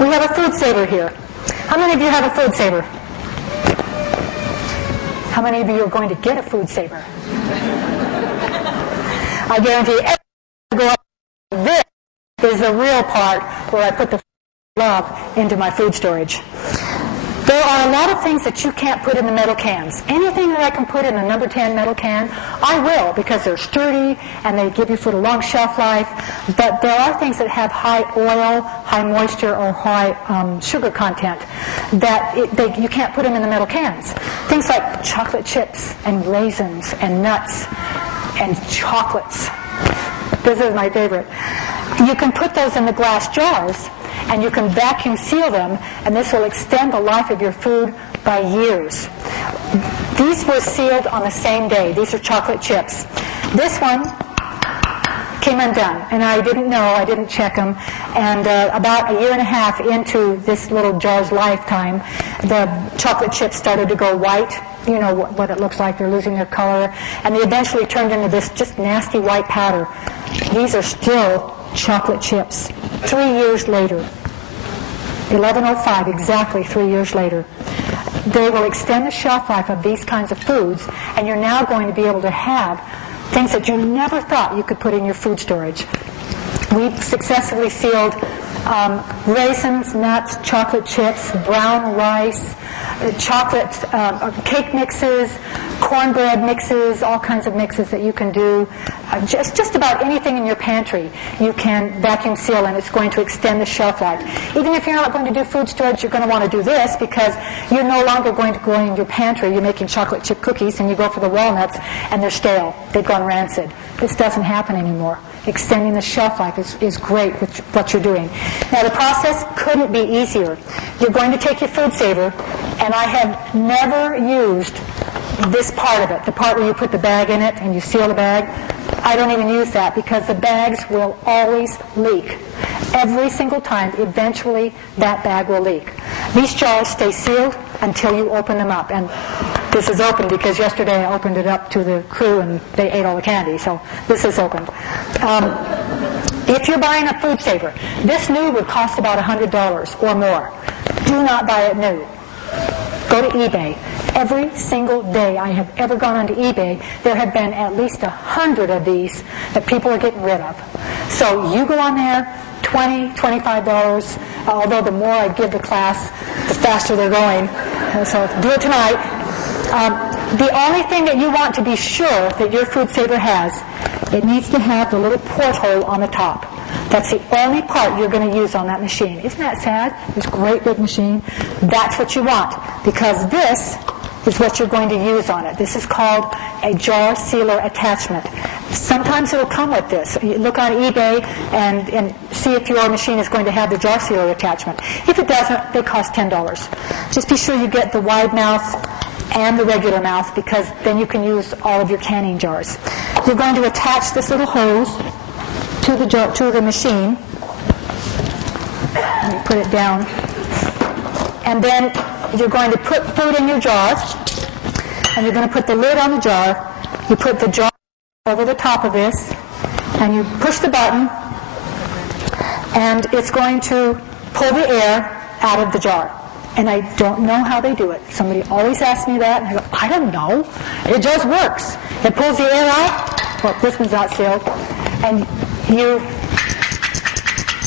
We have a food saver here. How many of you have a food saver? How many of you are going to get a food saver? I guarantee you, go up. This is the real part where I put the love into my food storage. There are a lot of things that you can't put in the metal cans. Anything that I can put in a number 10 metal can, I will, because they're sturdy and they give your food a long shelf life. But there are things that have high oil, high moisture, or high sugar content that you can't put them in the metal cans. Things like chocolate chips and raisins and nuts and chocolates. This is my favorite. You can put those in the glass jars, and you can vacuum seal them, and this will extend the life of your food by years. These were sealed on the same day. These are chocolate chips. This one came undone, and I didn't know, I didn't check them, and about a year and a half into this little jar's lifetime, the chocolate chips started to go white. You know what it looks like, they're losing their color, and they eventually turned into this just nasty white powder. These are still chocolate chips. 3 years later, 1105, exactly 3 years later. They will extend the shelf life of these kinds of foods, and you're now going to be able to have things that you never thought you could put in your food storage. We've successfully sealed raisins, nuts, chocolate chips, brown rice, chocolate cake mixes, cornbread mixes, all kinds of mixes that you can do. Just about anything in your pantry you can vacuum seal, and it's going to extend the shelf life. Even if you're not going to do food storage, you're going to want to do this, because you're no longer going to go in your pantry. You're making chocolate chip cookies and you go for the walnuts and they're stale. They've gone rancid. This doesn't happen anymore. Extending the shelf life is great with what you're doing. Now, the process couldn't be easier. You're going to take your food saver, and I have never used this part of it, the part where you put the bag in it and you seal the bag. I don't even use that, because the bags will always leak. Every single time, eventually, that bag will leak. These jars stay sealed until you open them up. And this is open because yesterday I opened it up to the crew and they ate all the candy, so this is opened. If you're buying a food saver, this new would cost about $100 or more. Do not buy it new. Go to eBay. Every single day I have ever gone onto eBay, there have been at least 100 of these that people are getting rid of. So you go on there, $20, $25, although the more I give the class, the faster they're going. So do it tonight. The only thing that you want to be sure that your food saver has, it needs to have the little porthole on the top. That's the only part you're going to use on that machine. Isn't that sad? This great big machine. That's what you want, because this is what you're going to use on it. This is called a jar sealer attachment. Sometimes it'll come with this. You look on eBay and see if your machine is going to have the jar sealer attachment. If it doesn't, they cost $10. Just be sure you get the wide mouth and the regular mouth, because then you can use all of your canning jars. You're going to attach this little hose to the machine. Let me put it down. And then you're going to put food in your jar, and you're going to put the lid on the jar. You put the jar over the top of this, and you push the button, and it's going to pull the air out of the jar. And I don't know how they do it. Somebody always asks me that, and I go, I don't know. It just works. It pulls the air out. Well, this one's not sealed. And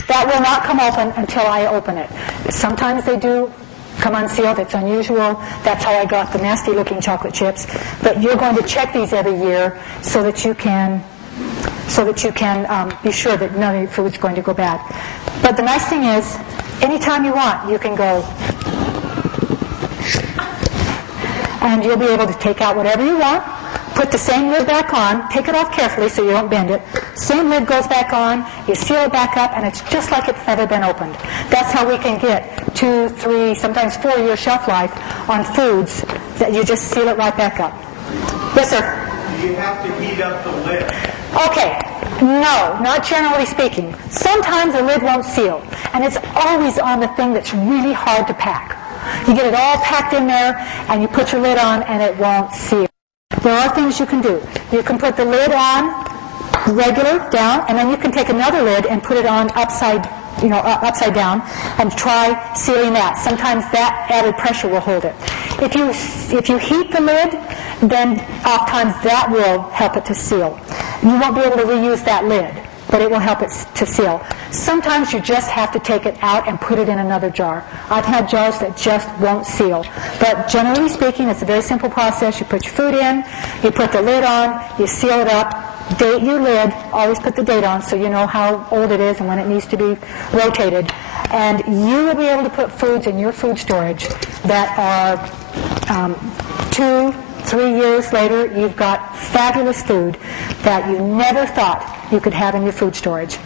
that will not come open until I open it. Sometimes they do come unsealed. It's unusual. That's how I got the nasty-looking chocolate chips. But you're going to check these every year so that you can be sure that none of your food's going to go bad. But the nice thing is, anytime you want, you can go, and you'll be able to take out whatever you want, put the same lid back on, take it off carefully so you don't bend it. Same lid goes back on, you seal it back up, and it's just like it's never been opened. That's how we can get 2, 3, sometimes 4-year shelf life on foods that you just seal it right back up. Yes, sir? You have to heat up the lid. Okay. No, not generally speaking. Sometimes the lid won't seal, and it's always on the thing that's really hard to pack. You get it all packed in there, and you put your lid on, and it won't seal. There are things you can do. You can put the lid on regular, down, and then you can take another lid and put it on upside upside down, and try sealing that. Sometimes that added pressure will hold it. If you heat the lid, then oftentimes that will help it to seal. You won't be able to reuse that lid, but it will help it to seal. Sometimes you just have to take it out and put it in another jar. I've had jars that just won't seal. But generally speaking, it's a very simple process. You put your food in, you put the lid on, you seal it up, date your lid, always put the date on so you know how old it is and when it needs to be rotated. And you will be able to put foods in your food storage that are 2-3 years later, you've got fabulous food that you never thought you could have in your food storage.